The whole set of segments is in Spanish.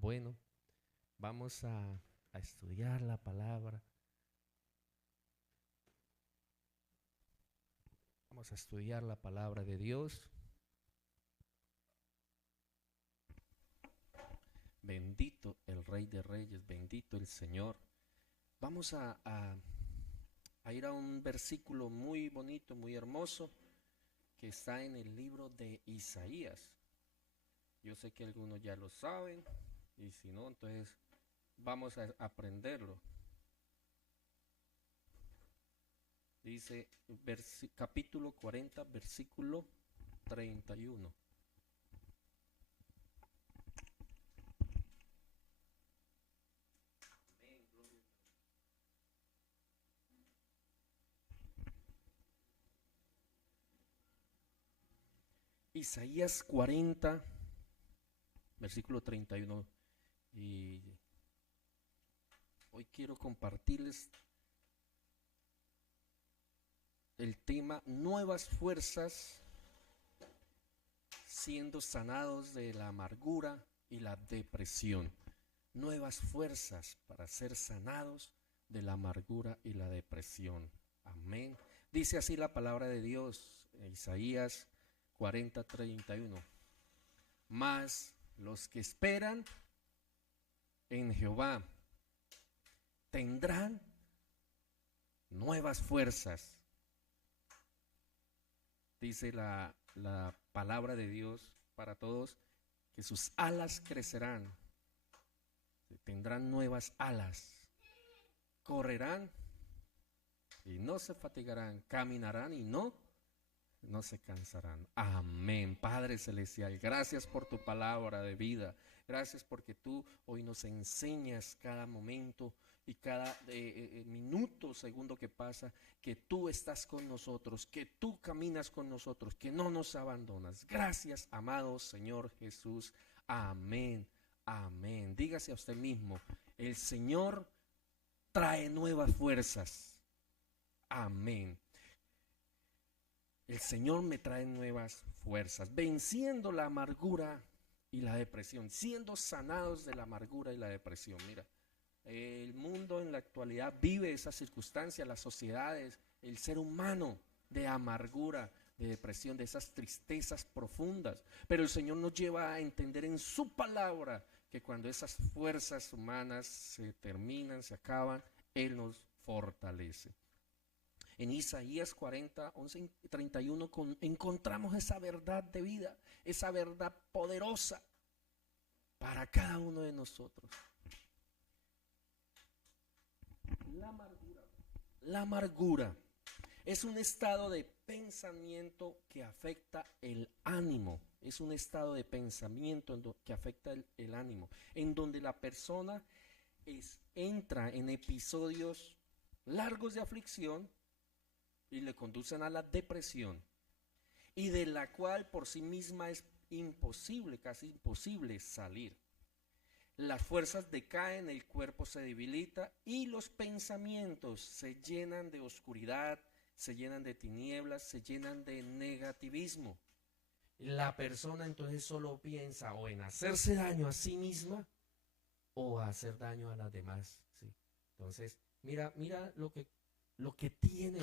Bueno, vamos a estudiar la palabra. Vamos a estudiar la palabra de Dios. Bendito el Rey de Reyes, bendito el Señor. Vamos a ir a un versículo muy bonito, muy hermoso, que está en el libro de Isaías. Yo sé que algunos ya lo saben, y si no, entonces vamos a aprenderlo. Dice capítulo 40, versículo 31. Isaías 40, versículo 31. Y hoy quiero compartirles el tema nuevas fuerzas, siendo sanados de la amargura y la depresión. Nuevas fuerzas para ser sanados de la amargura y la depresión. Amén. Dice así la palabra de Dios, Isaías 40, 31. Mas los que esperan en Jehová tendrán nuevas fuerzas. Dice la palabra de Dios para todos, que sus alas crecerán, tendrán nuevas alas, correrán y no se fatigarán, caminarán y no se cansarán. Amén. Padre Celestial, gracias por tu palabra de vida. Gracias porque tú hoy nos enseñas cada momento y cada minuto, segundo que pasa, que tú estás con nosotros, que tú caminas con nosotros, que no nos abandonas. Gracias, amado Señor Jesús. Amén. Amén. Dígase a usted mismo, el Señor trae nuevas fuerzas. Amén. El Señor me trae nuevas fuerzas, venciendo la amargura y la depresión, siendo sanados de la amargura y la depresión. Mira, el mundo en la actualidad vive esa circunstancia, las sociedades, el ser humano, de amargura, de depresión, de esas tristezas profundas. Pero el Señor nos lleva a entender en su palabra que cuando esas fuerzas humanas se terminan, se acaban, Él nos fortalece. En Isaías 40, 11 y 31 encontramos esa verdad de vida, esa verdad poderosa para cada uno de nosotros. La amargura es un estado de pensamiento que afecta el ánimo. Es un estado de pensamiento que afecta el ánimo, en donde la persona entra en episodios largos de aflicción y le conducen a la depresión, y de la cual por sí misma es imposible, casi imposible salir. Las fuerzas decaen, el cuerpo se debilita y los pensamientos se llenan de oscuridad, se llenan de tinieblas, se llenan de negativismo. La persona entonces solo piensa o en hacerse daño a sí misma o a hacer daño a las demás, ¿sí? Entonces, mira lo que tiene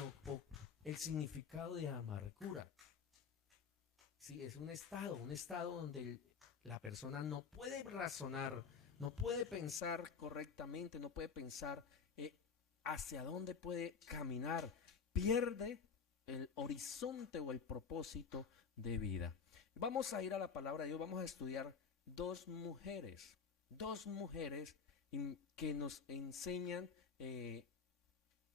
el significado de amargura. Sí, es un estado donde la persona no puede razonar, no puede pensar correctamente, no puede pensar hacia dónde puede caminar, pierde el horizonte o el propósito de vida. Vamos a ir a la palabra de Dios, vamos a estudiar dos mujeres que nos enseñan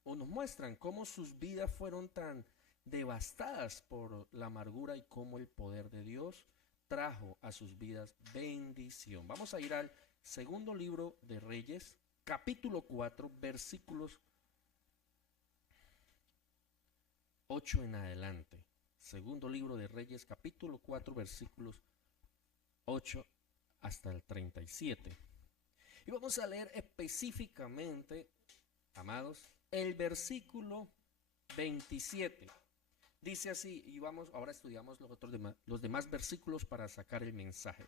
o nos muestran cómo sus vidas fueron tan devastadas por la amargura y cómo el poder de Dios trajo a sus vidas bendición. Vamos a ir al segundo libro de Reyes, capítulo 4, versículos 8 en adelante. Segundo libro de Reyes, capítulo 4, versículos 8 hasta el 37. Y vamos a leer específicamente, amados, el versículo 27. Dice así, y ahora estudiamos los demás versículos para sacar el mensaje.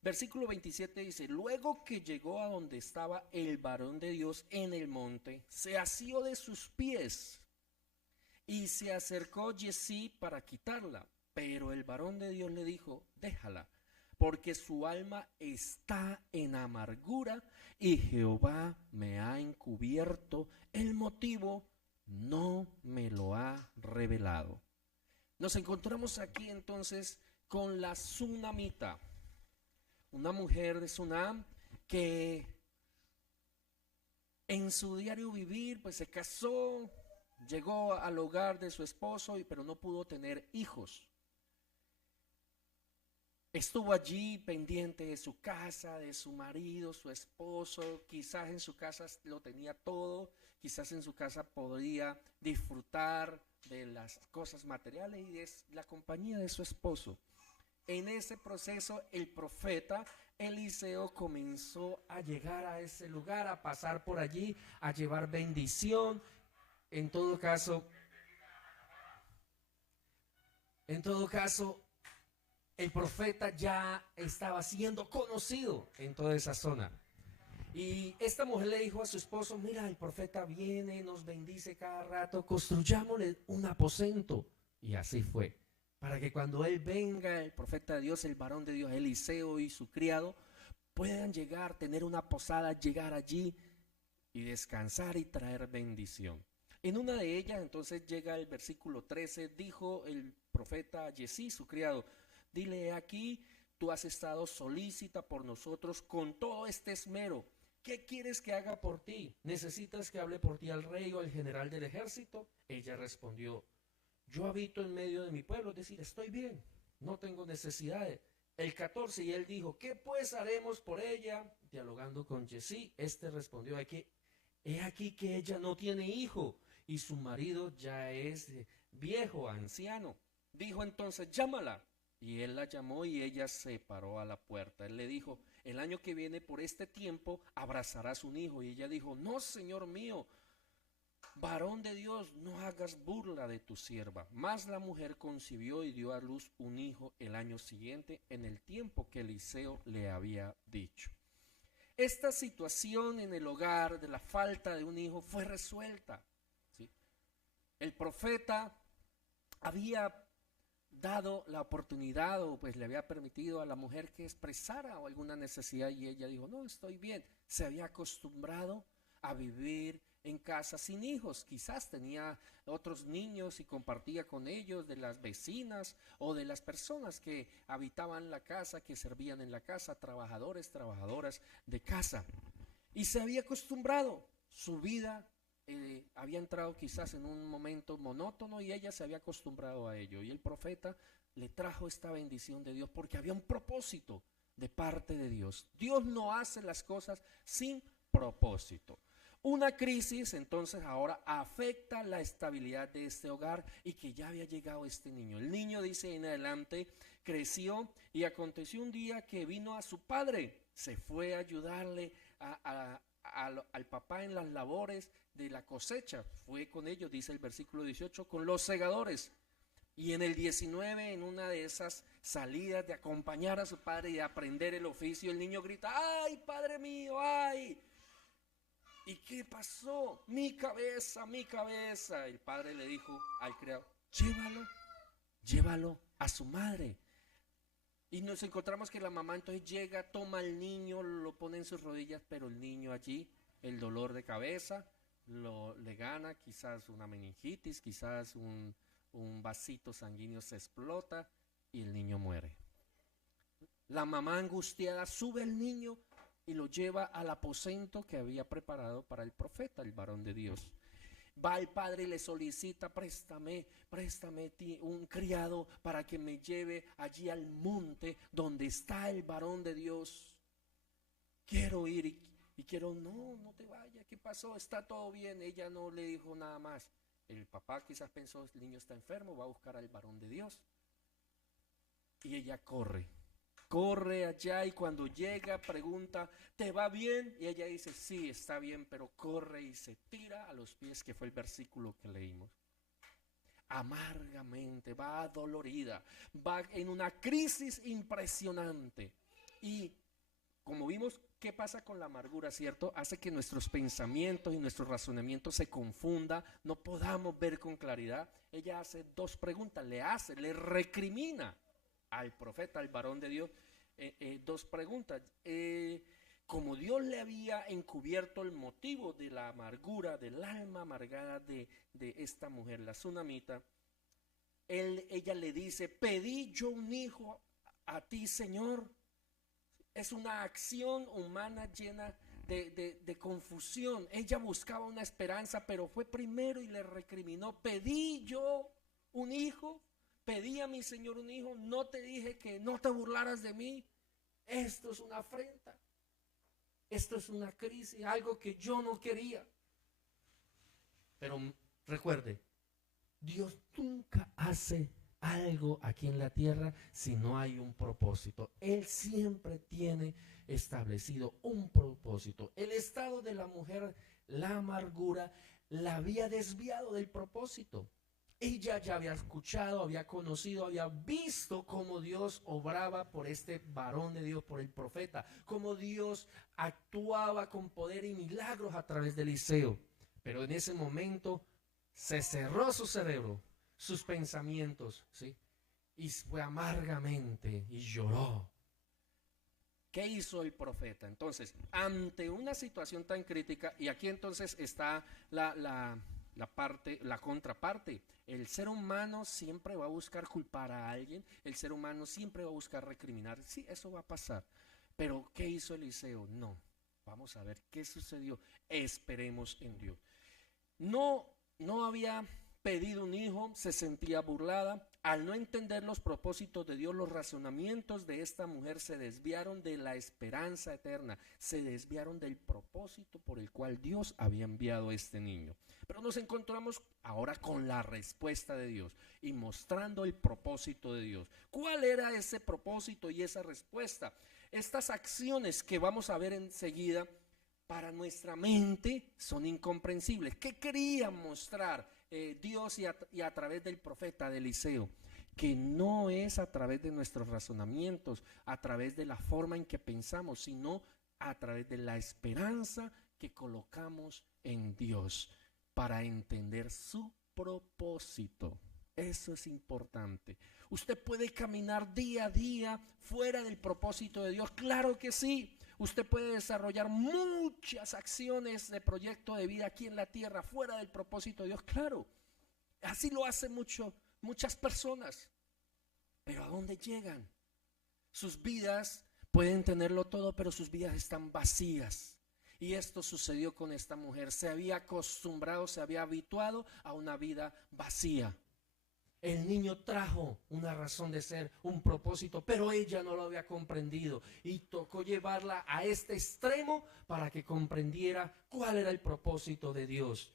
Versículo 27 dice, luego que llegó a donde estaba el varón de Dios en el monte, se asió de sus pies y se acercó Giezi para quitarla. Pero el varón de Dios le dijo, déjala, porque su alma está en amargura y Jehová me ha encubierto el motivo, no me lo ha revelado. Nos encontramos aquí entonces con la Sunamita, una mujer de Sunam que en su diario vivir pues se casó, llegó al hogar de su esposo, pero no pudo tener hijos. Estuvo allí pendiente de su casa, de su marido, su esposo. Quizás en su casa lo tenía todo, quizás en su casa podía disfrutar de las cosas materiales y de la compañía de su esposo. En ese proceso el profeta Eliseo comenzó a llegar a ese lugar, a pasar por allí, a llevar bendición. En todo caso, el profeta ya estaba siendo conocido en toda esa zona. Y esta mujer le dijo a su esposo, mira, el profeta viene, nos bendice cada rato, construyámosle un aposento. Y así fue. Para que cuando él venga, el profeta de Dios, el varón de Dios, Eliseo y su criado, puedan llegar, tener una posada, llegar allí y descansar y traer bendición. En una de ellas, entonces llega el versículo 13, dijo el profeta Giezi, su criado, dile aquí, tú has estado solícita por nosotros con todo este esmero. ¿Qué quieres que haga por ti? ¿Necesitas que hable por ti al rey o al general del ejército? Ella respondió, yo habito en medio de mi pueblo, es decir, estoy bien, no tengo necesidades. El 14, y él dijo, ¿qué pues haremos por ella? Dialogando con Giezi, este respondió, he aquí que ella no tiene hijo y su marido ya es viejo, anciano. Dijo entonces, llámala. Y él la llamó y ella se paró a la puerta. Él le dijo, el año que viene por este tiempo abrazarás un hijo. Y ella dijo, no, Señor mío, varón de Dios, no hagas burla de tu sierva. Mas la mujer concibió y dio a luz un hijo el año siguiente, en el tiempo que Eliseo le había dicho. Esta situación en el hogar de la falta de un hijo fue resuelta, ¿sí? El profeta había dado la oportunidad o pues le había permitido a la mujer que expresara alguna necesidad y ella dijo, no, estoy bien. Se había acostumbrado a vivir en casa sin hijos, quizás tenía otros niños y compartía con ellos, de las vecinas o de las personas que habitaban la casa, que servían en la casa, trabajadores, trabajadoras de casa, y se había acostumbrado. Su vida había entrado quizás en un momento monótono y ella se había acostumbrado a ello, y el profeta le trajo esta bendición de Dios porque había un propósito de parte de Dios. Dios no hace las cosas sin propósito. Una crisis entonces ahora afecta la estabilidad de este hogar y que ya había llegado este niño. El niño, dice en adelante, creció y aconteció un día que vino a su padre. Se fue a ayudarle al papá en las labores de la cosecha. Fue con ellos, dice el versículo 18, con los segadores. Y en el 19, en una de esas salidas de acompañar a su padre y de aprender el oficio, el niño grita, ¡ay, padre mío, ay! ¿Y qué pasó? Mi cabeza, mi cabeza. El padre le dijo al criado, llévalo a su madre. Y nos encontramos que la mamá entonces llega, toma al niño, lo pone en sus rodillas, pero el niño allí, el dolor de cabeza, le gana, quizás una meningitis, quizás un vasito sanguíneo se explota y el niño muere. La mamá angustiada sube al niño y lo lleva al aposento que había preparado para el profeta, el varón de Dios. Va el padre y le solicita, préstame un criado para que me lleve allí al monte donde está el varón de Dios. Quiero ir y quiero, no te vayas, ¿qué pasó? Está todo bien. Ella no le dijo nada más. El papá quizás pensó, el niño está enfermo, va a buscar al varón de Dios. Y ella corre allá y cuando llega pregunta, ¿te va bien? Y ella dice, sí, está bien, pero corre y se tira a los pies, que fue el versículo que leímos. Amargamente, va dolorida, va en una crisis impresionante. Y como vimos, ¿qué pasa con la amargura, cierto? Hace que nuestros pensamientos y nuestro razonamiento se confunda, no podamos ver con claridad. Ella hace dos preguntas, le recrimina al profeta, al varón de Dios, dos preguntas. Como Dios le había encubierto el motivo de la amargura, del alma amargada de esta mujer, la sunamita, ella le dice: pedí yo un hijo a ti, Señor. Es una acción humana llena de confusión. Ella buscaba una esperanza, pero fue primero y le recriminó: pedí yo un hijo, pedí a mi Señor un hijo, no te dije que no te burlaras de mí. Esto es una afrenta, esto es una crisis, algo que yo no quería. Pero recuerde, Dios nunca hace algo aquí en la tierra si no hay un propósito. Él siempre tiene establecido un propósito. El estado de la mujer, la amargura, la había desviado del propósito. Ella ya había escuchado, había conocido, había visto cómo Dios obraba por este varón de Dios, por el profeta, cómo Dios actuaba con poder y milagros a través de Eliseo. Pero en ese momento se cerró su cerebro, sus pensamientos, ¿sí? Y fue amargamente y lloró. ¿Qué hizo el profeta? Entonces, ante una situación tan crítica, y aquí entonces está la contraparte. El ser humano siempre va a buscar culpar a alguien, el ser humano siempre va a buscar recriminar. Sí, eso va a pasar. Pero ¿qué hizo Eliseo? No. Vamos a ver qué sucedió. Esperemos en Dios. No había pedido un hijo, se sentía burlada. Al no entender los propósitos de Dios, los razonamientos de esta mujer se desviaron de la esperanza eterna, se desviaron del propósito por el cual Dios había enviado a este niño. Pero nos encontramos ahora con la respuesta de Dios y mostrando el propósito de Dios. ¿Cuál era ese propósito y esa respuesta? Estas acciones que vamos a ver enseguida, para nuestra mente son incomprensibles. ¿Qué quería mostrar Dios y a través del profeta de Eliseo? Que no es a través de nuestros razonamientos, a través de la forma en que pensamos, sino a través de la esperanza que colocamos en Dios para entender su propósito. Eso es importante. ¿Usted puede caminar día a día fuera del propósito de Dios? Claro que sí. Usted puede desarrollar muchas acciones de proyecto de vida aquí en la tierra fuera del propósito de Dios. Claro, así lo hacen muchas personas. Pero ¿a dónde llegan? Sus vidas pueden tenerlo todo, pero sus vidas están vacías. Y esto sucedió con esta mujer. Se había acostumbrado, se había habituado a una vida vacía. El niño trajo una razón de ser, un propósito, pero ella no lo había comprendido y tocó llevarla a este extremo para que comprendiera cuál era el propósito de Dios.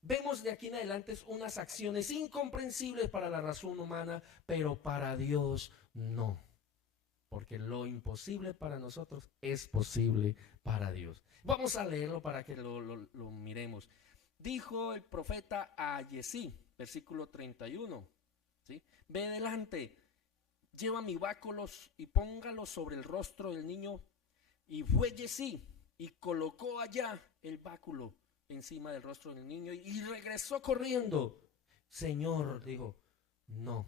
Vemos de aquí en adelante unas acciones incomprensibles para la razón humana, pero para Dios no. Porque lo imposible para nosotros es posible para Dios. Vamos a leerlo para que lo miremos. Dijo el profeta a Yesí, versículo 31, ¿sí? Ve delante, lleva mi báculo y póngalo sobre el rostro del niño. Y fue Yesí y colocó allá el báculo encima del rostro del niño y regresó corriendo. Señor, dijo, no,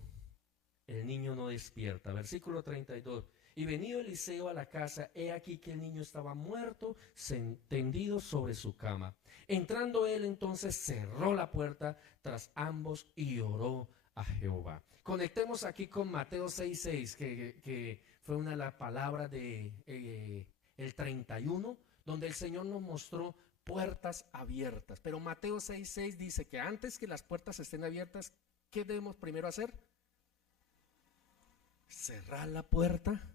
el niño no despierta. Versículo 32. Y venido Eliseo a la casa, he aquí que el niño estaba muerto, tendido sobre su cama. Entrando él entonces cerró la puerta tras ambos y oró a Jehová. Conectemos aquí con Mateo 6:6, que fue una de las palabras de el 31, donde el Señor nos mostró puertas abiertas. Pero Mateo 6:6 dice que antes que las puertas estén abiertas, ¿qué debemos primero hacer? Cerrar la puerta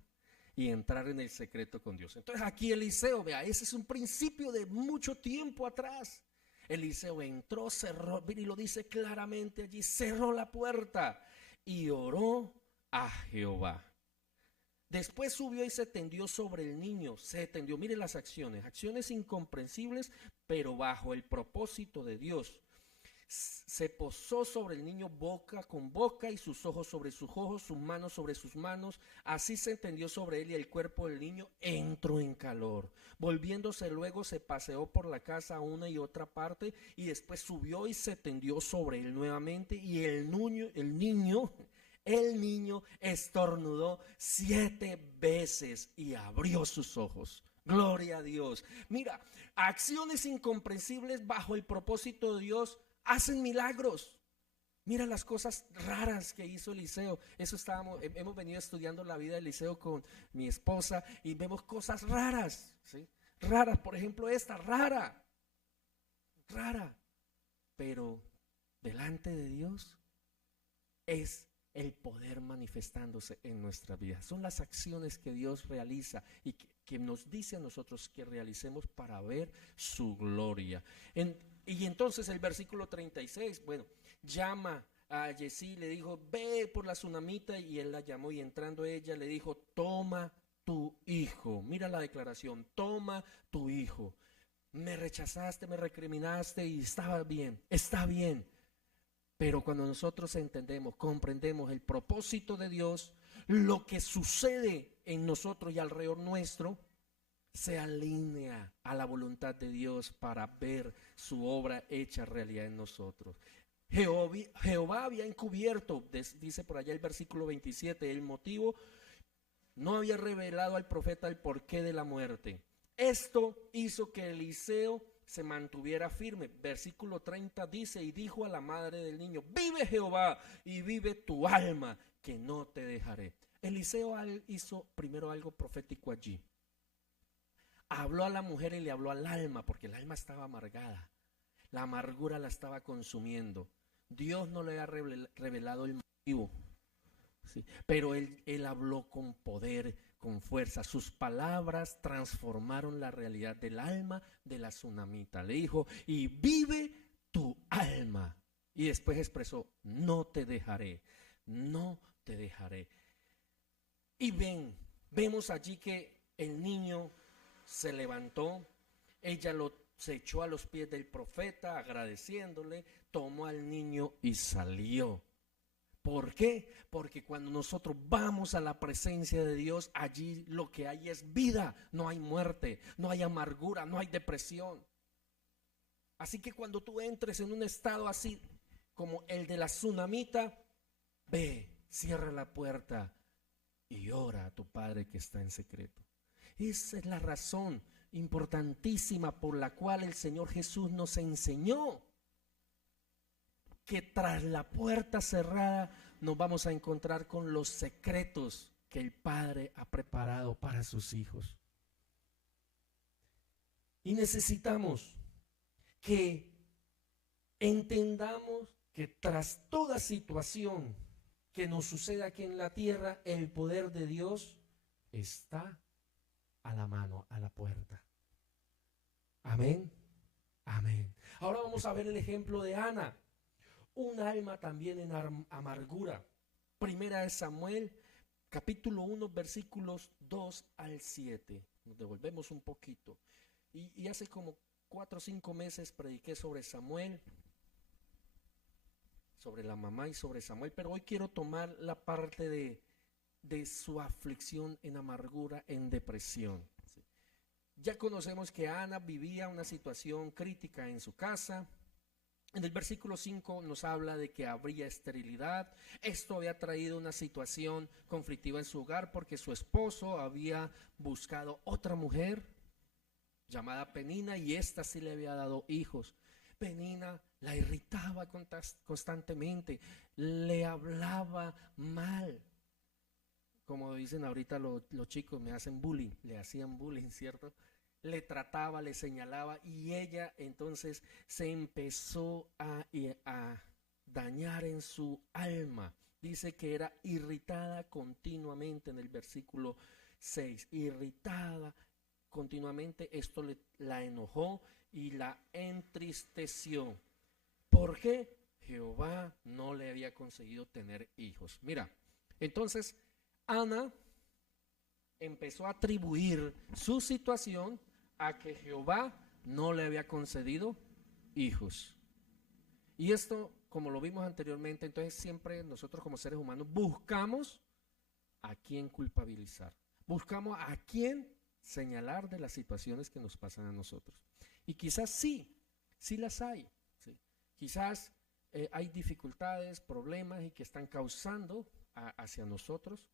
y entrar en el secreto con Dios. Entonces aquí Eliseo, vea, ese es un principio de mucho tiempo atrás. Eliseo entró, cerró, y lo dice claramente allí, cerró la puerta y oró a Jehová. Después subió y se tendió sobre el niño, se tendió, mire las acciones incomprensibles, pero bajo el propósito de Dios. se posó sobre el niño boca con boca y sus ojos sobre sus ojos, sus manos sobre sus manos. Así se tendió sobre él y el cuerpo del niño entró en calor. Volviéndose luego se paseó por la casa a una y otra parte y después subió y se tendió sobre él nuevamente y el niño estornudó 7 veces y abrió sus ojos. Gloria a Dios. Mira, acciones incomprensibles bajo el propósito de Dios hacen milagros. Mira las cosas raras que hizo Eliseo. Hemos venido estudiando la vida de Eliseo con mi esposa y vemos cosas raras, ¿sí? Raras, por ejemplo esta, rara, pero delante de Dios es el poder manifestándose en nuestra vida. Son las acciones que Dios realiza y que nos dice a nosotros que realicemos para ver su gloria. Y entonces el versículo 36, bueno, llama a Yesí, le dijo, ve por la tsunamita, y él la llamó y entrando ella le dijo, toma tu hijo. Mira la declaración, toma tu hijo. Me rechazaste, me recriminaste y estaba bien, está bien. Pero cuando nosotros entendemos, comprendemos el propósito de Dios, lo que sucede en nosotros y alrededor nuestro se alinea a la voluntad de Dios para ver su obra hecha realidad en nosotros. Jehová había encubierto, dice por allá el versículo 27, el motivo, no había revelado al profeta el porqué de la muerte. Esto hizo que Eliseo se mantuviera firme. Versículo 30 dice, y dijo a la madre del niño, vive Jehová y vive tu alma, que no te dejaré. Eliseo hizo primero algo profético allí. Habló a la mujer y le habló al alma, porque el alma estaba amargada. La amargura la estaba consumiendo. Dios no le había revelado el motivo, ¿sí? Pero él habló con poder, con fuerza. Sus palabras transformaron la realidad del alma de la tsunamita. Le dijo, y vive tu alma. Y después expresó, no te dejaré, no te dejaré. Y vemos allí que el niño se levantó, ella se echó a los pies del profeta agradeciéndole, tomó al niño y salió. ¿Por qué? Porque cuando nosotros vamos a la presencia de Dios, allí lo que hay es vida, no hay muerte, no hay amargura, no hay depresión. Así que cuando tú entres en un estado así como el de la tsunamita, ve, cierra la puerta y ora a tu Padre que está en secreto. Esa es la razón importantísima por la cual el Señor Jesús nos enseñó que tras la puerta cerrada nos vamos a encontrar con los secretos que el Padre ha preparado para sus hijos. Y necesitamos que entendamos que tras toda situación que nos suceda aquí en la tierra, el poder de Dios está a la mano, a la puerta. Amén, amén. Ahora vamos a ver el ejemplo de Ana, un alma también en amargura. Primera de Samuel, capítulo 1, versículos 2 al 7. Nos devolvemos un poquito. Y hace como 4 o 5 meses prediqué sobre Samuel, sobre la mamá y sobre Samuel, pero hoy quiero tomar la parte de su aflicción en amargura, en depresión. Ya conocemos que Ana vivía una situación crítica en su casa. En el versículo 5 nos habla de que habría esterilidad. Esto había traído una situación conflictiva en su hogar porque su esposo había buscado otra mujer llamada Penina y esta sí le había dado hijos. Penina la irritaba constantemente, le hablaba mal. Como dicen ahorita los chicos, me hacen bullying, le hacían bullying, ¿cierto? Le trataba, le señalaba y ella entonces se empezó a dañar en su alma. Dice que era irritada continuamente en el versículo 6, irritada continuamente. Esto la enojó y la entristeció. ¿Por qué? Jehová no le había conseguido tener hijos. Mira, entonces Ana empezó a atribuir su situación a que Jehová no le había concedido hijos. Y esto, como lo vimos anteriormente, entonces siempre nosotros como seres humanos buscamos a quién culpabilizar. Buscamos a quién señalar de las situaciones que nos pasan a nosotros. Y quizás sí las hay. ¿Sí? Quizás hay dificultades, problemas y que están causando hacia nosotros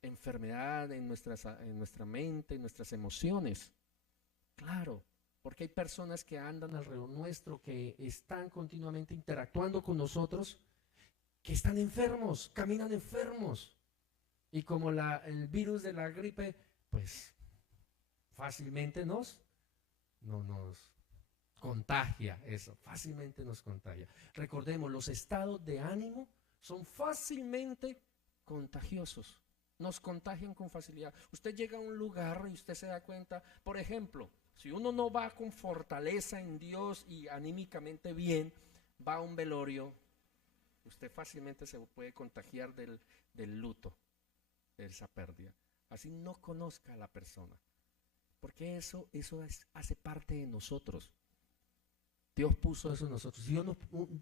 enfermedad en nuestra mente, en nuestras emociones. Claro, porque hay personas que andan alrededor nuestro, que están continuamente interactuando con nosotros, que están enfermos, caminan enfermos. Y como el virus de la gripe, pues fácilmente nos contagia eso, fácilmente nos contagia. Recordemos, los estados de ánimo son fácilmente contagiosos, nos contagian con facilidad. Usted llega a un lugar y usted se da cuenta, por ejemplo, si uno no va con fortaleza en Dios y anímicamente bien, va a un velorio, usted fácilmente se puede contagiar del luto, de esa pérdida. Así no conozca a la persona, porque eso hace parte de nosotros. Dios puso eso en nosotros. Si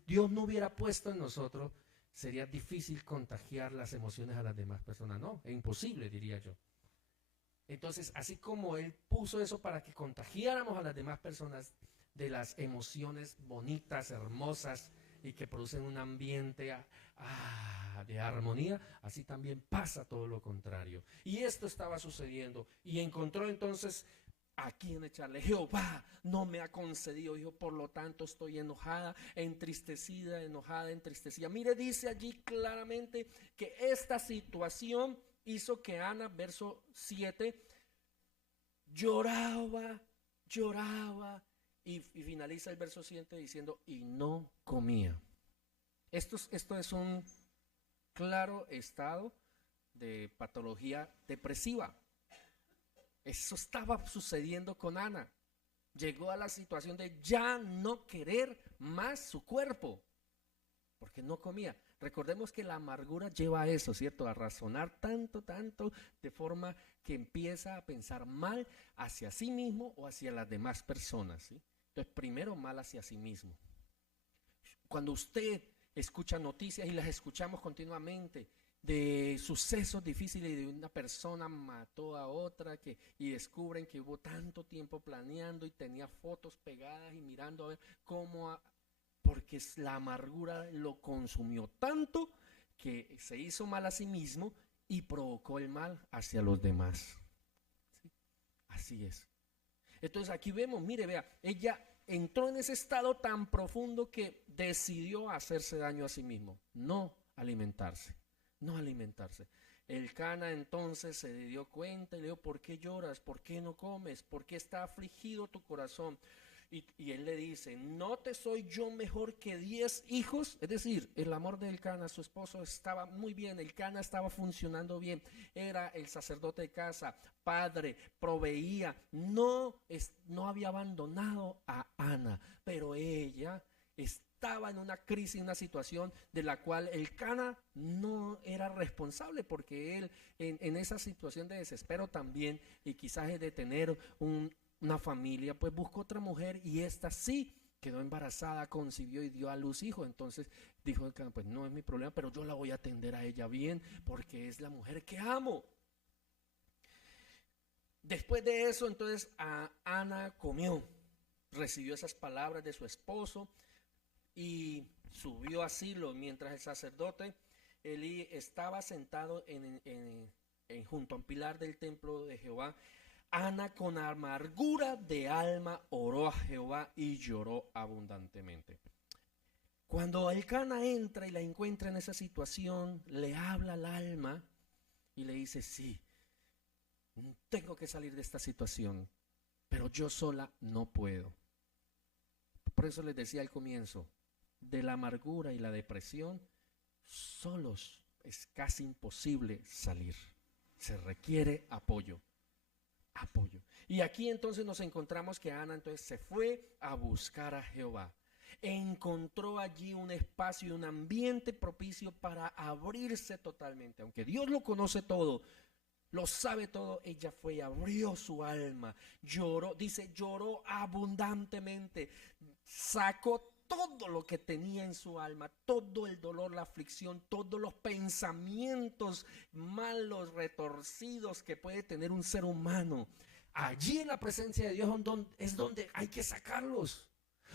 Dios no hubiera puesto en nosotros, sería difícil contagiar las emociones a las demás personas. No, es imposible, diría yo. Entonces, así como Él puso eso para que contagiáramos a las demás personas de las emociones bonitas, hermosas y que producen un ambiente de armonía, así también pasa todo lo contrario. Y esto estaba sucediendo. Y encontró entonces a quien echarle. Jehová no me ha concedido, hijo, por lo tanto estoy enojada, entristecida. Mire, dice allí claramente que esta situación hizo que Ana, verso 7, lloraba, y finaliza el verso 7 diciendo, y no comía. Esto es un claro estado de patología depresiva. Eso estaba sucediendo con Ana. Llegó a la situación de ya no querer más su cuerpo, porque no comía. Recordemos que la amargura lleva a eso, ¿cierto? A razonar tanto, de forma que empieza a pensar mal hacia sí mismo o hacia las demás personas, ¿sí? Entonces, primero mal hacia sí mismo. Cuando usted escucha noticias, y las escuchamos continuamente, de sucesos difíciles, de una persona mató a otra y descubren que hubo tanto tiempo planeando y tenía fotos pegadas y mirando a ver cómo, porque la amargura lo consumió tanto que se hizo mal a sí mismo y provocó el mal hacia los demás. ¿Sí? Así es. Entonces aquí vemos, mire, vea, ella entró en ese estado tan profundo que decidió hacerse daño a sí mismo, no alimentarse. Elcana entonces se dio cuenta y le dijo, ¿por qué lloras? ¿Por qué no comes? ¿Por qué está afligido tu corazón? Y él le dice, ¿no te soy yo mejor que 10 hijos? Es decir, el amor de Elcana, su esposo, estaba muy bien, Elcana estaba funcionando bien, era el sacerdote de casa, padre, proveía, no había abandonado a Ana, pero ella estaba en una crisis, una situación de la cual Elcana no era responsable, porque él en esa situación de desespero también, y quizás de tener una familia, pues buscó otra mujer y esta sí quedó embarazada, concibió y dio a luz hijo. Entonces dijo Elcana, pues no es mi problema, pero yo la voy a atender a ella bien porque es la mujer que amo. Después de eso, entonces Ana comió, recibió esas palabras de su esposo y subió a Silo, mientras el sacerdote Elí estaba sentado junto a un pilar del templo de Jehová. Ana con amargura de alma oró a Jehová y lloró abundantemente. Cuando Elcana entra y la encuentra en esa situación, le habla al alma y le dice, sí, tengo que salir de esta situación, pero yo sola no puedo. Por eso les decía al comienzo, de la amargura y la depresión, solos es casi imposible salir. Se requiere apoyo. Y aquí entonces nos encontramos que Ana entonces se fue a buscar a Jehová. Encontró allí un espacio y un ambiente propicio para abrirse totalmente. Aunque Dios lo conoce todo, lo sabe todo, ella fue y abrió su alma, lloró, dice, lloró abundantemente. sacó todo lo que tenía en su alma, todo el dolor, la aflicción, todos los pensamientos malos, retorcidos que puede tener un ser humano. Allí en la presencia de Dios es donde hay que sacarlos.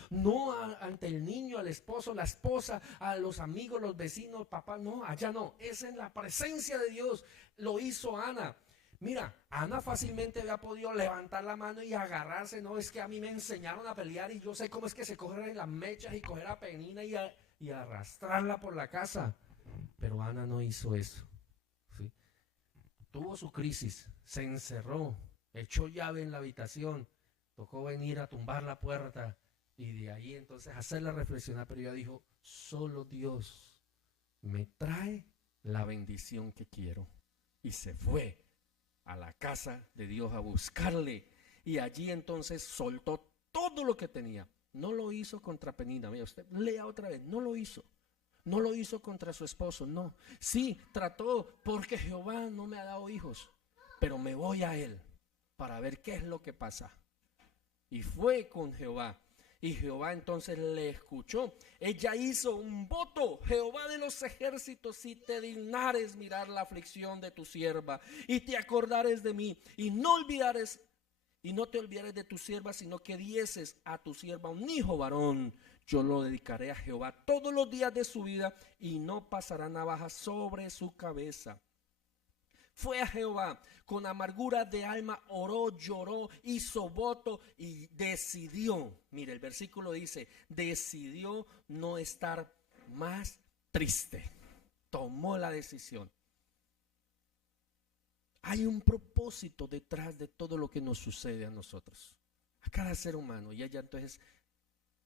No ante el niño, al esposo, la esposa, a los amigos, los vecinos, papá, no, allá no. Es en la presencia de Dios. Lo hizo Ana. Mira, Ana fácilmente había podido levantar la mano y agarrarse. No, es que a mí me enseñaron a pelear y yo sé cómo es que se cogen las mechas y coger a Penina y arrastrarla por la casa. Pero Ana no hizo eso. ¿Sí? Tuvo su crisis, se encerró, echó llave en la habitación, tocó venir a tumbar la puerta y de ahí entonces hacerla reflexionar. Pero ella dijo, solo Dios me trae la bendición que quiero. Y se fue a la casa de Dios a buscarle. Y allí entonces soltó todo lo que tenía. No lo hizo contra Penina. Mira, usted lea otra vez. No lo hizo. No lo hizo contra su esposo. No. Sí, trató porque Jehová no me ha dado hijos. Pero me voy a él para ver qué es lo que pasa. Y fue con Jehová. Y Jehová entonces le escuchó. Ella hizo un voto. Jehová de los ejércitos, si te dignares mirar la aflicción de tu sierva y te acordares de mí y no te olvidares de tu sierva, sino que dieses a tu sierva un hijo varón, yo lo dedicaré a Jehová todos los días de su vida y no pasará navaja sobre su cabeza. Fue a Jehová con amargura de alma, oró, lloró, hizo voto y decidió. Mire, el versículo dice, decidió no estar más triste. Tomó la decisión. Hay un propósito detrás de todo lo que nos sucede a nosotros, a cada ser humano. Y ella entonces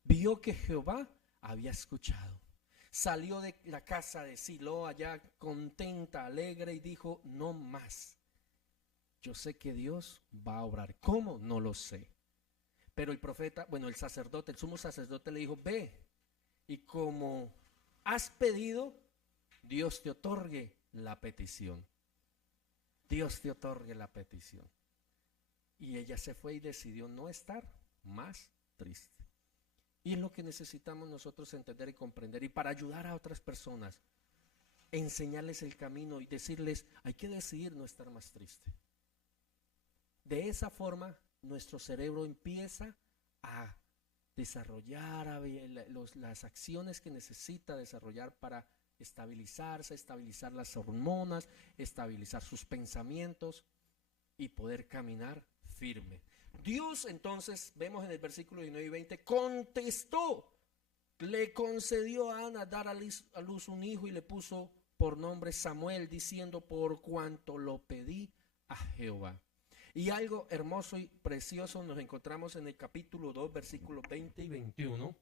vio que Jehová había escuchado. Salió de la casa de Silo allá contenta, alegre y dijo, no más. Yo sé que Dios va a obrar. ¿Cómo? No lo sé. Pero el profeta, el sacerdote, el sumo sacerdote le dijo, ve y como has pedido, Dios te otorgue la petición. Dios te otorgue la petición. Y ella se fue y decidió no estar más triste. Y es lo que necesitamos nosotros entender y comprender. Y para ayudar a otras personas, enseñarles el camino y decirles, hay que decidir no estar más triste. De esa forma, nuestro cerebro empieza a desarrollar las acciones que necesita desarrollar para estabilizarse, estabilizar las hormonas, estabilizar sus pensamientos y poder caminar firme. Dios entonces, vemos en el versículo 19 y 20, contestó, le concedió a Ana dar a luz un hijo y le puso por nombre Samuel, diciendo, por cuanto lo pedí a Jehová. Y algo hermoso y precioso nos encontramos en el capítulo 2, versículos 20 y 21.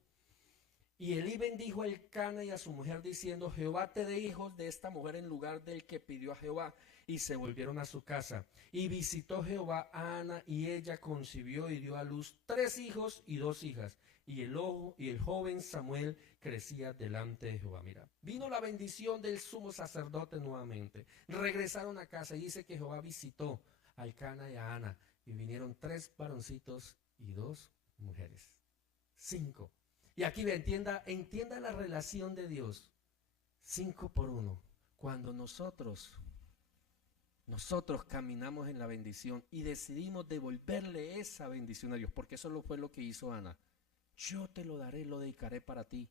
Y Elí bendijo a Elcana y a su mujer diciendo, Jehová te dé hijos de esta mujer en lugar del que pidió a Jehová. Y se volvieron a su casa. Y visitó Jehová a Ana y ella concibió y dio a luz 3 hijos y 2 hijas. Y el joven Samuel crecía delante de Jehová. Mira, vino la bendición del sumo sacerdote nuevamente. Regresaron a casa y dice que Jehová visitó a Elcana y a Ana. Y vinieron 3 varoncitos y 2 mujeres. 5. Y aquí entienda la relación de Dios. 5 por 1. Cuando nosotros caminamos en la bendición y decidimos devolverle esa bendición a Dios, porque eso fue lo que hizo Ana. Yo te lo daré, lo dedicaré para ti.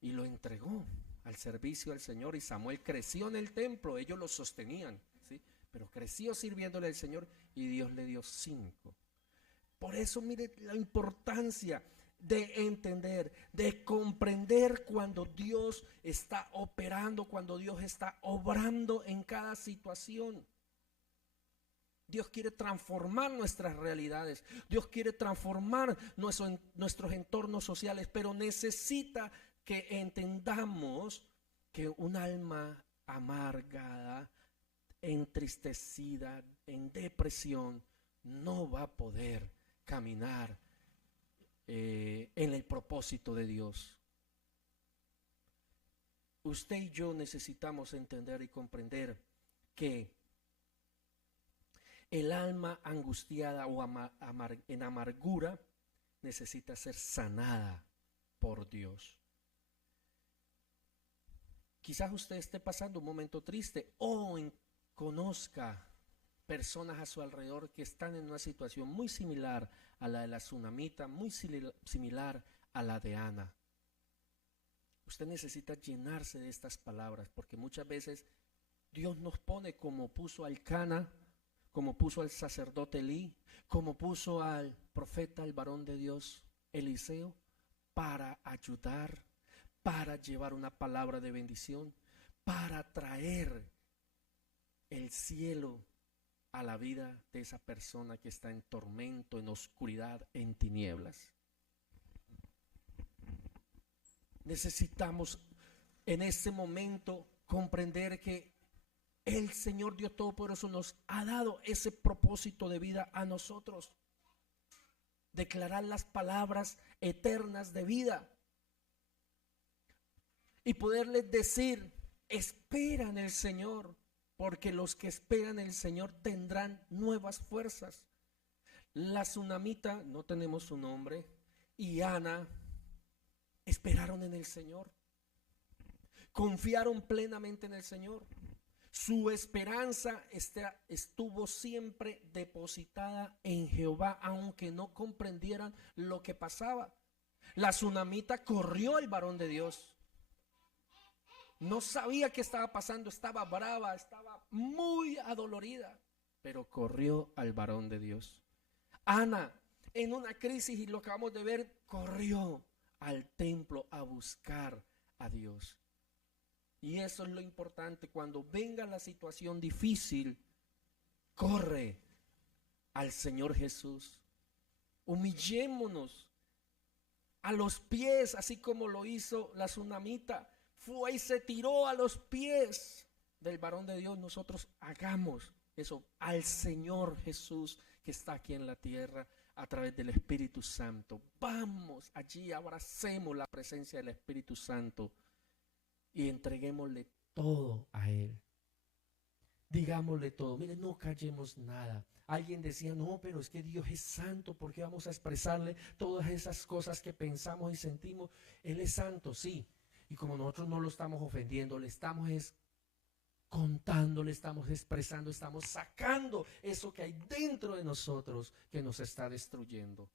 Y lo entregó al servicio del Señor. Y Samuel creció en el templo, ellos lo sostenían, ¿sí? Pero creció sirviéndole al Señor y Dios le dio 5. Por eso mire la importancia de entender, de comprender cuando Dios está operando, cuando Dios está obrando en cada situación. Dios quiere transformar nuestras realidades, Dios quiere transformar nuestros entornos sociales, pero necesita que entendamos que un alma amargada, entristecida, en depresión, no va a poder caminar en el propósito de Dios. Usted y yo necesitamos entender y comprender que el alma angustiada o en amargura necesita ser sanada por Dios. Quizás usted esté pasando un momento triste o conozca personas a su alrededor que están en una situación muy similar a la de la tsunamita, muy similar a la de Ana. Usted necesita llenarse de estas palabras, porque muchas veces Dios nos pone como puso al Cana, como puso al sacerdote Elí, como puso al profeta, el varón de Dios Eliseo, para ayudar, para llevar una palabra de bendición, para traer el cielo a la vida de esa persona que está en tormento, en oscuridad, en tinieblas. Necesitamos en este momento comprender que el Señor Dios Todopoderoso nos ha dado ese propósito de vida a nosotros. Declarar las palabras eternas de vida. Y poderles decir, espera en el Señor, porque los que esperan en el Señor tendrán nuevas fuerzas. La tsunamita, no tenemos su nombre, y Ana esperaron en el Señor. Confiaron plenamente en el Señor. Su esperanza estuvo siempre depositada en Jehová, aunque no comprendieran lo que pasaba. La tsunamita corrió al varón de Dios. No sabía qué estaba pasando, estaba brava, estaba muy adolorida, pero corrió al varón de Dios. Ana, en una crisis, y lo acabamos de ver, corrió al templo a buscar a Dios. Y eso es lo importante. Cuando venga la situación difícil, corre al Señor Jesús. Humillémonos a los pies, así como lo hizo la tsunamita. Fue y se tiró a los pies del varón de Dios. Nosotros hagamos eso al Señor Jesús que está aquí en la tierra a través del Espíritu Santo. Vamos allí, abracemos la presencia del Espíritu Santo y entreguémosle todo a Él. Digámosle todo. Mire, no callemos nada. Alguien decía, no, pero es que Dios es santo, ¿por qué vamos a expresarle todas esas cosas que pensamos y sentimos? Él es santo, sí. Y como nosotros no lo estamos ofendiendo, le estamos contando, le estamos expresando, estamos sacando eso que hay dentro de nosotros que nos está destruyendo.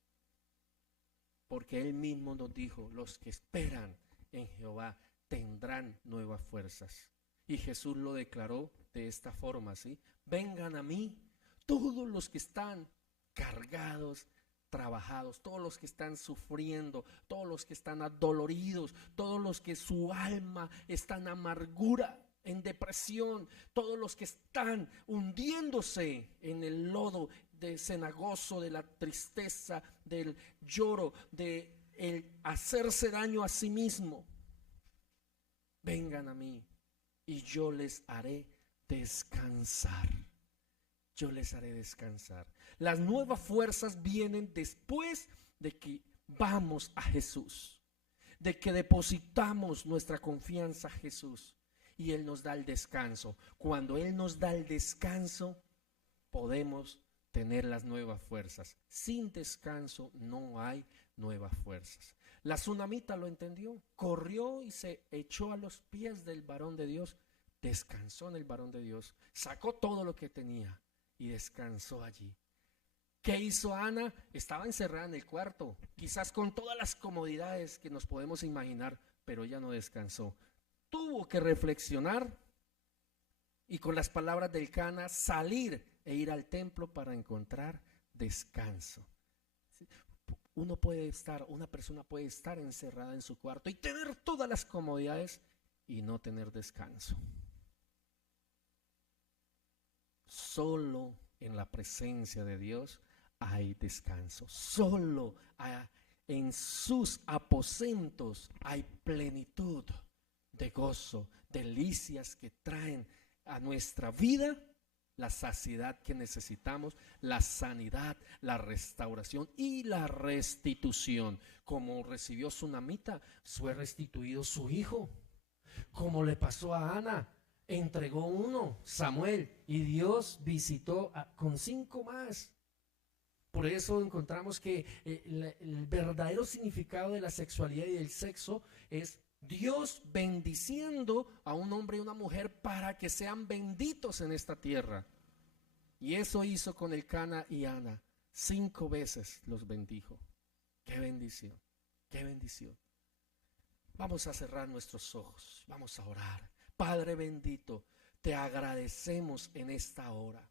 Porque Él mismo nos dijo, los que esperan en Jehová tendrán nuevas fuerzas. Y Jesús lo declaró de esta forma, ¿sí? Vengan a mí todos los que están cargados, trabajados, todos los que están sufriendo, todos los que están adoloridos, todos los que su alma está en amargura, en depresión, todos los que están hundiéndose en el lodo de cenagoso, de la tristeza, del lloro, de el hacerse daño a sí mismo. Vengan a mí y yo les haré descansar. Yo les haré descansar. Las nuevas fuerzas vienen después de que vamos a Jesús, de que depositamos nuestra confianza a Jesús y Él nos da el descanso. Cuando Él nos da el descanso, podemos tener las nuevas fuerzas. Sin descanso no hay nuevas fuerzas. La tsunamita lo entendió, corrió y se echó a los pies del varón de Dios, descansó en el varón de Dios, sacó todo lo que tenía y descansó allí. ¿Qué hizo Ana? Estaba encerrada en el cuarto, quizás con todas las comodidades que nos podemos imaginar, pero ella no descansó. Tuvo que reflexionar y con las palabras del Cana salir e ir al templo para encontrar descanso. Una persona puede estar encerrada en su cuarto y tener todas las comodidades y no tener descanso. Solo en la presencia de Dios hay descanso. Solo en sus aposentos hay plenitud de gozo, delicias que traen a nuestra vida la saciedad que necesitamos, la sanidad, la restauración y la restitución. Como recibió tsunamita, fue restituido su hijo. Como le pasó a Ana, entregó uno, Samuel, y Dios visitó con 5 más. Por eso encontramos que el verdadero significado de la sexualidad y del sexo es Dios bendiciendo a un hombre y una mujer para que sean benditos en esta tierra. Y eso hizo con Elcana y Ana. 5 veces los bendijo. ¡Qué bendición! ¡Qué bendición! Vamos a cerrar nuestros ojos, vamos a orar. Padre bendito, te agradecemos en esta hora.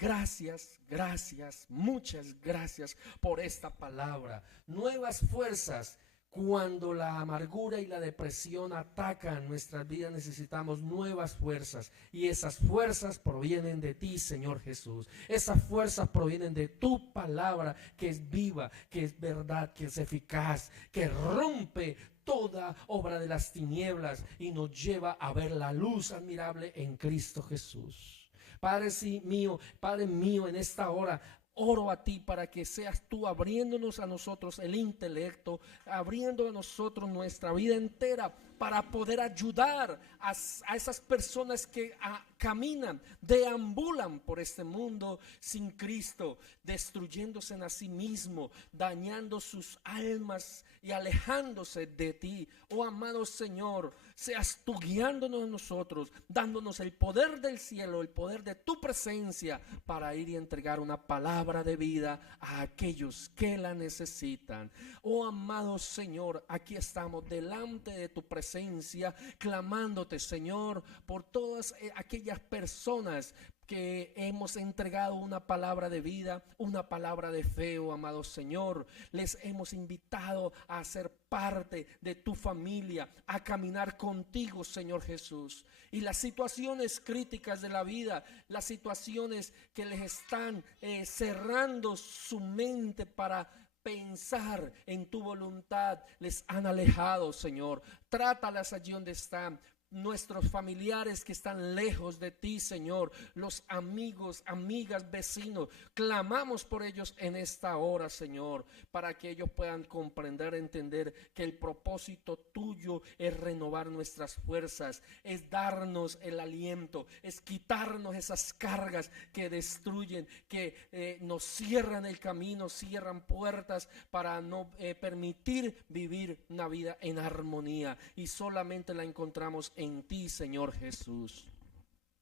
Gracias, gracias, muchas gracias por esta palabra. Nuevas fuerzas. Cuando la amargura y la depresión atacan nuestras vidas, necesitamos nuevas fuerzas, y esas fuerzas provienen de ti, Señor Jesús. Esas fuerzas provienen de tu palabra, que es viva, que es verdad, que es eficaz, que rompe toda obra de las tinieblas y nos lleva a ver la luz admirable en Cristo Jesús. Padre mío, en esta hora oro a ti para que seas tú abriéndonos a nosotros el intelecto, abriendo a nosotros nuestra vida entera para poder ayudar a esas personas que caminan, deambulan por este mundo sin Cristo, destruyéndose a sí mismo, dañando sus almas y alejándose de ti. Oh amado Señor, seas tú guiándonos a nosotros, dándonos el poder del cielo, el poder de tu presencia para ir y entregar una palabra de vida a aquellos que la necesitan. Oh amado Señor, aquí estamos delante de tu presencia, clamándote, Señor, por todas aquellas personas que hemos entregado una palabra de vida, una palabra de fe, oh amado Señor. Les hemos invitado a ser parte de tu familia, a caminar contigo, Señor Jesús. Y las situaciones críticas de la vida, las situaciones que les están cerrando su mente para pensar en tu voluntad, les han alejado, Señor. Trátalas allí donde están. Nuestros familiares que están lejos de ti, Señor, los amigos, amigas, vecinos, clamamos por ellos en esta hora, Señor, para que ellos puedan comprender, entender que el propósito tuyo es renovar nuestras fuerzas, es darnos el aliento, es quitarnos esas cargas que destruyen, que nos cierran el camino, cierran puertas para no permitir vivir una vida en armonía, y solamente la encontramos en ti, Señor Jesús.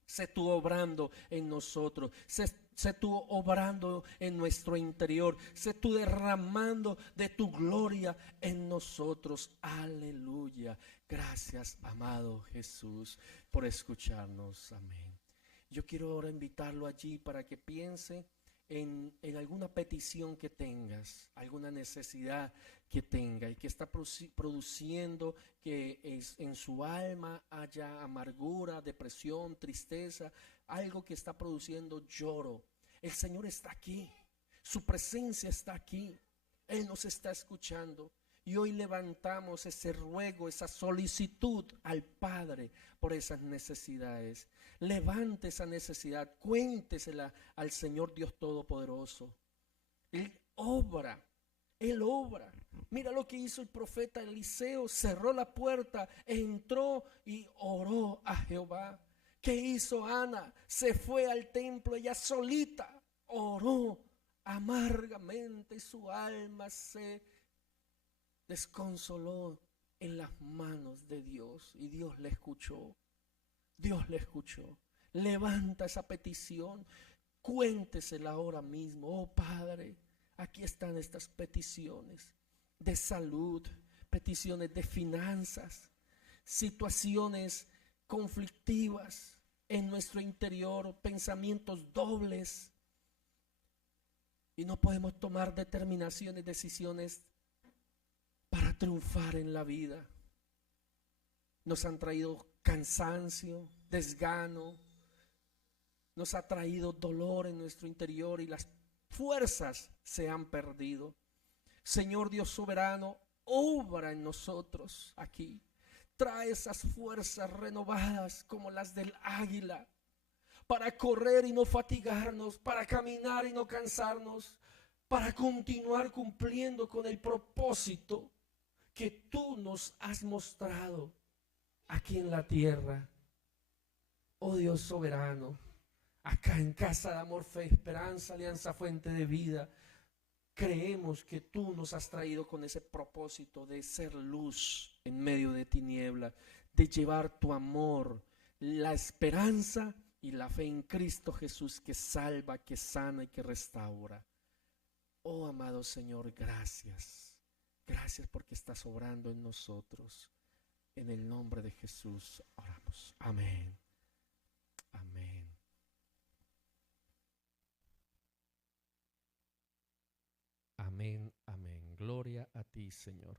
Sé tú obrando en nosotros, sé tú obrando en nuestro interior, sé tú derramando de tu gloria en nosotros. Aleluya. Gracias, amado Jesús, por escucharnos. Amén. Yo quiero ahora invitarlo allí para que piense en alguna petición que tengas, alguna necesidad que tenga y que está produciendo que en su alma haya amargura, depresión, tristeza, algo que está produciendo lloro. El Señor está aquí, su presencia está aquí, Él nos está escuchando. Y hoy levantamos ese ruego, esa solicitud al Padre por esas necesidades. Levante esa necesidad, cuéntesela al Señor Dios Todopoderoso. Él obra, Él obra. Mira lo que hizo el profeta Eliseo, cerró la puerta, entró y oró a Jehová. ¿Qué hizo Ana? Se fue al templo ella solita, oró amargamente y su alma se desconsoló en las manos de Dios, y Dios le escuchó. Dios le escuchó. Levanta esa petición, cuéntesela ahora mismo. Oh Padre, aquí están estas peticiones de salud, peticiones de finanzas, situaciones conflictivas en nuestro interior, pensamientos dobles, y no podemos tomar determinaciones, decisiones para triunfar en la vida. Nos han traído cansancio, desgano, nos ha traído dolor en nuestro interior y las fuerzas se han perdido. Señor Dios soberano, obra en nosotros aquí. Trae esas fuerzas renovadas como las del águila, para correr y no fatigarnos, para caminar y no cansarnos, para continuar cumpliendo con el propósito que tú nos has mostrado aquí en la tierra. Oh Dios soberano, acá en Casa de Amor, Fe, Esperanza, Alianza, Fuente de Vida, creemos que tú nos has traído con ese propósito de ser luz en medio de tinieblas, de llevar tu amor, la esperanza y la fe en Cristo Jesús, que salva, que sana y que restaura. Oh amado Señor, gracias. Gracias porque estás obrando en nosotros. En el nombre de Jesús oramos. Amén. Amén. Amén, amén. Gloria a ti, Señor.